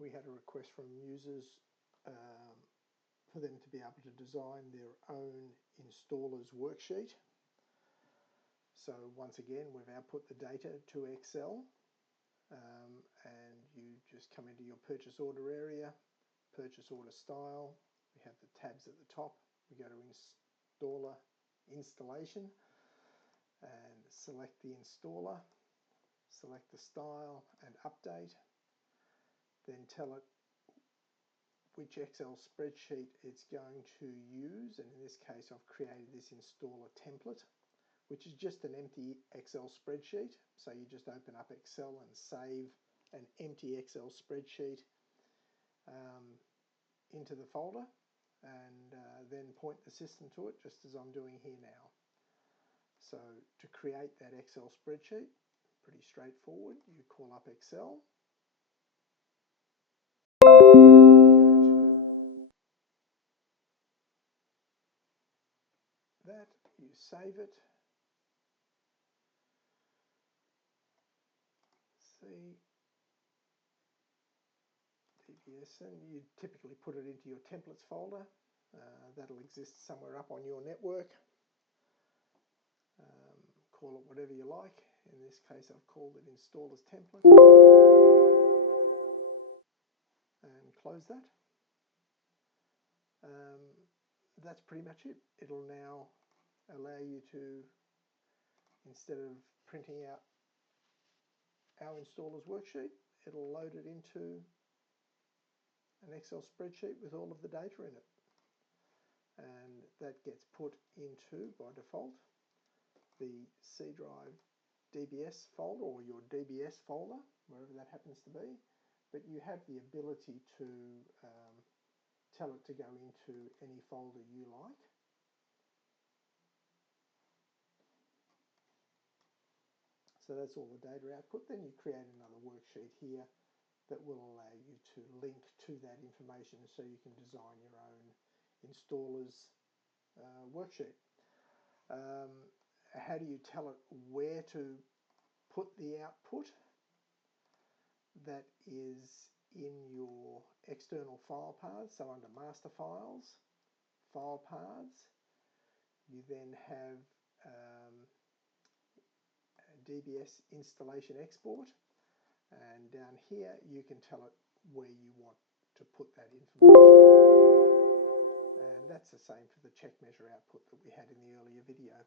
we had a request from users for them to be able to design their own Installers Worksheet. So once again, we've output the data to Excel, and you just come into your purchase order area, purchase order style. We have the tabs at the top. We go to installer installation and select the installer, select the style and update, then tell it which Excel spreadsheet it's going to use, and in this case I've created this installer template, which is just an empty Excel spreadsheet. So you just open up Excel and save an empty Excel spreadsheet into the folder, and then point the system to it, just as I'm doing here now. So to create that Excel spreadsheet, pretty straightforward. You call up Excel, that, you save it, see, DBS, and you typically put it into your templates folder. That'll exist somewhere up on your network. Call it whatever you like. In this case I've called it Installers Template, and close that. That's pretty much it. It'll now allow you to, instead of printing out our Installers Worksheet, it'll load it into an Excel spreadsheet with all of the data in it. And that gets put into, by default, the C drive DBS folder, or your DBS folder, wherever that happens to be. But you have the ability to tell it to go into any folder you like. So that's all the data output. Then you create another worksheet here that will allow you to link to that information, so you can design your own Installers worksheet. How do you tell it where to put the output? That is in your external file paths. So under master files, file paths, you then have DBS installation export, and down here you can tell it where you want to put that information. And that's the same for the check measure output that we had in the earlier video.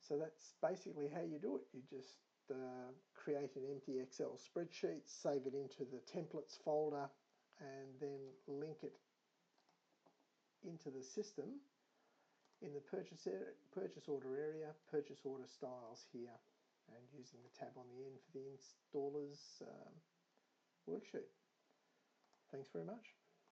So that's basically how you do it. You just create an empty Excel spreadsheet, save it into the templates folder, and then link it into the system in the purchase order area, purchase order styles here, and using the tab on the end for the Installers worksheet. Thanks very much.